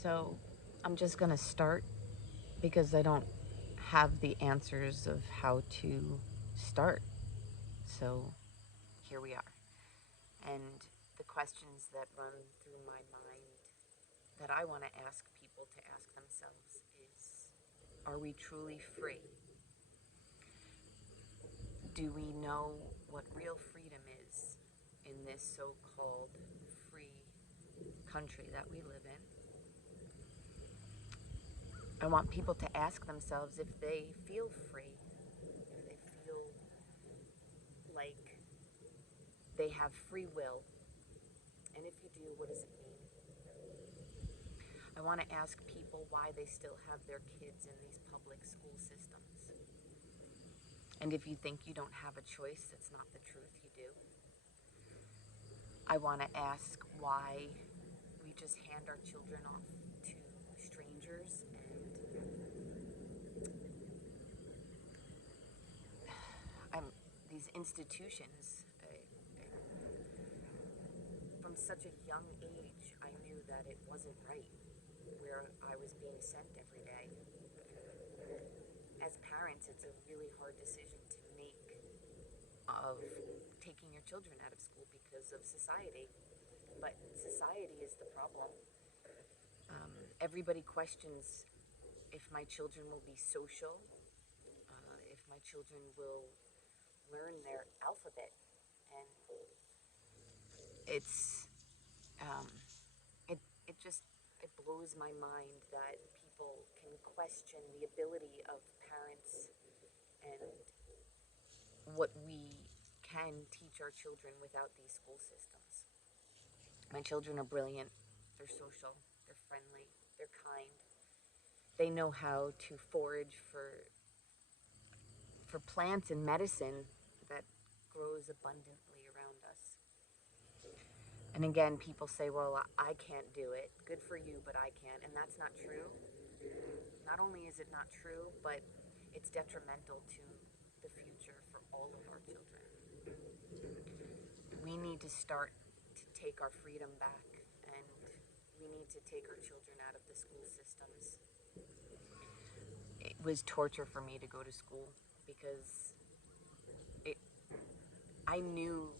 So I'm just going to start because I don't have the answers of how to start. So here we are. And the questions that run through my mind that I want to ask people to ask themselves is, are we truly free? Do we know what real freedom is in this so-called free country that we live in? I want people to ask themselves if they feel free, if they feel like they have free will, and if you do, what does it mean? I want to ask people why they still have their kids in these public school systems. And if you think you don't have a choice, that's not the truth, you do. I want to ask why we just hand our children off to strangers and these institutions. From such a young age, I knew that it wasn't right where I was being sent every day. As parents, it's a really hard decision to make of taking your children out of school because of society. But society is the problem. Everybody questions if my children will be social, if my children will learn their alphabet. And it's, um, it, it just, it blows my mind that people can question the ability of parents and what we can teach our children without these school systems. My children are brilliant. They're social. They're friendly. They're kind. They know how to forage for plants and medicine that grows abundantly around us. And again, people say, well, I can't do it. Good for you, but I can't. And that's not true. Not only is it not true, but it's detrimental to the future for all of our children. We need to start to take our freedom back, and we need to take our children out of the school systems. It was torture for me to go to school because it, I knew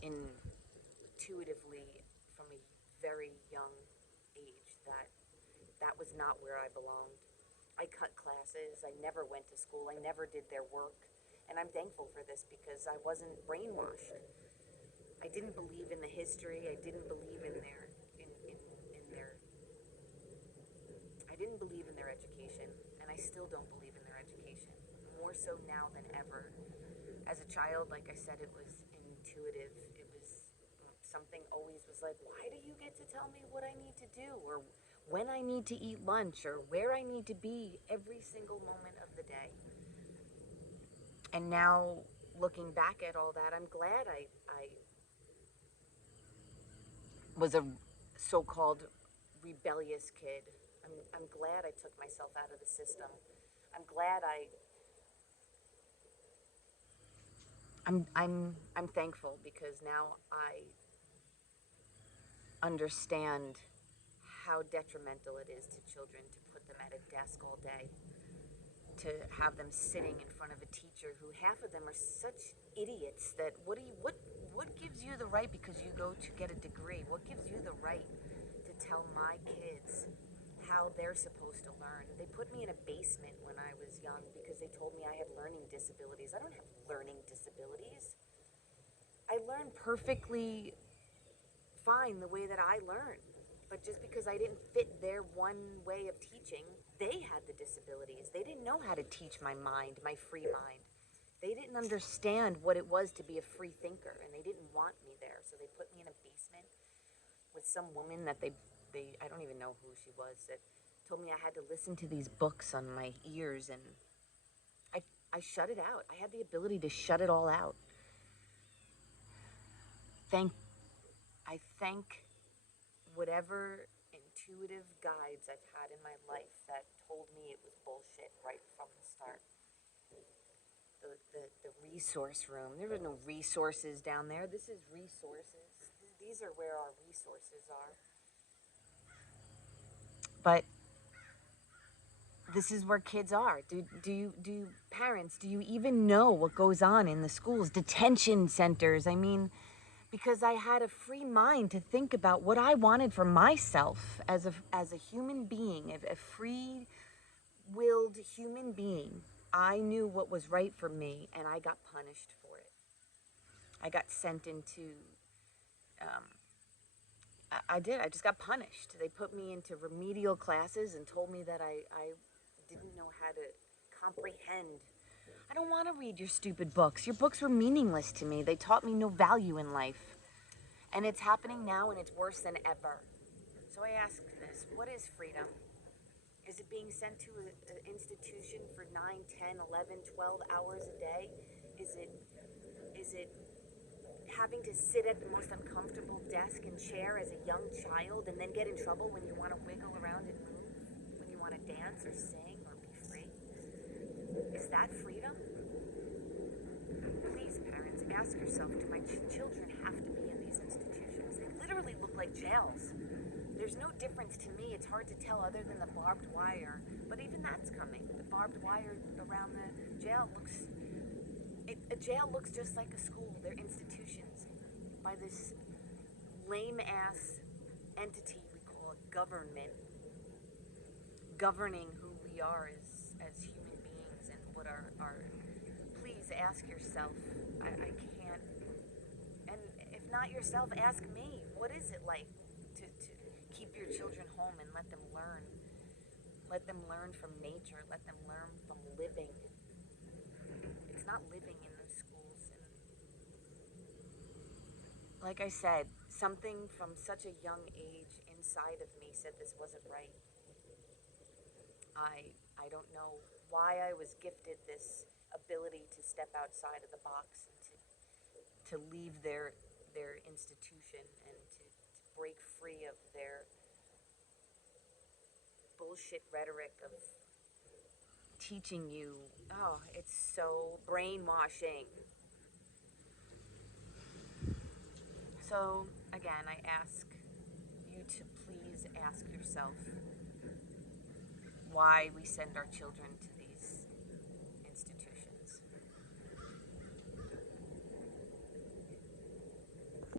intuitively from a very young age that that was not where I belonged. I cut classes. I never went to school. I never did their work. And I'm thankful for this because I wasn't brainwashed. I didn't believe in the history. I didn't believe in their I didn't believe in their education, and I still don't believe in their education. More so now than ever. As a child, like I said, it was intuitive. It was something always was like, why do you get to tell me what I need to do, or when I need to eat lunch, or where I need to be every single moment of the day? And now, looking back at all that, I'm glad I was a so-called rebellious kid. I'm glad I took myself out of the system. I'm glad I'm thankful because now I understand how detrimental it is to children to put them at a desk all day, to have them sitting in front of a teacher who half of them are such idiots that what gives you the right, because you go to get a degree, what gives you the right to tell my kids how they're supposed to learn? They put me in a basement when I was young because they told me I had learning disabilities. I don't have learning disabilities. I learn perfectly fine the way that I learn. But just because I didn't fit their one way of teaching, they had the disabilities. They didn't know how to teach my mind, my free mind. They didn't understand what it was to be a free thinker, and they didn't want me there. So they put me in a basement with some woman that they I don't even know who she was, that told me I had to listen to these books on my ears, and I, I shut it out. I had the ability to shut it all out. Thank I thank whatever intuitive guides I've had in my life that told me it was bullshit right from the start. The resource room. There were no resources down there. This is resources. These are where our resources are. But this is where kids are. Do you parents, do you even know what goes on in the schools, detention centers? I mean, because I had a free mind to think about what I wanted for myself as a human being, a free-willed human being. I knew what was right for me, and I got punished for it. I got sent into um, I did. I just got punished. They put me into remedial classes and told me that I didn't know how to comprehend. I don't want to read your stupid books. Your books were meaningless to me. They taught me no value in life. And it's happening now, and it's worse than ever. So I ask this: what is freedom? Is it being sent to an institution for 9, 10, 11, 12 hours a day? Is it having to sit at the most uncomfortable desk and chair as a young child and then get in trouble when you want to wiggle around and move, when you want to dance or sing or be free? Is that freedom? Please, parents, ask yourself, do my children have to be in these institutions? They literally look like jails. There's no difference to me. It's hard to tell other than the barbed wire, but even that's coming. The barbed wire around the jail a jail looks just like a school. They're institutions by this lame-ass entity we call a government, governing who we are as human beings and what our please ask yourself. I can't, and if not yourself, ask me, what is it like to keep your children home and let them learn from nature, let them learn from living. It's not living in those schools. And like I said, something from such a young age inside of me said this wasn't right. I don't know why I was gifted this ability to step outside of the box and to leave their institution and to break free of their bullshit rhetoric of teaching you. Oh, it's so brainwashing. So again, I ask you to please ask yourself why we send our children to these institutions.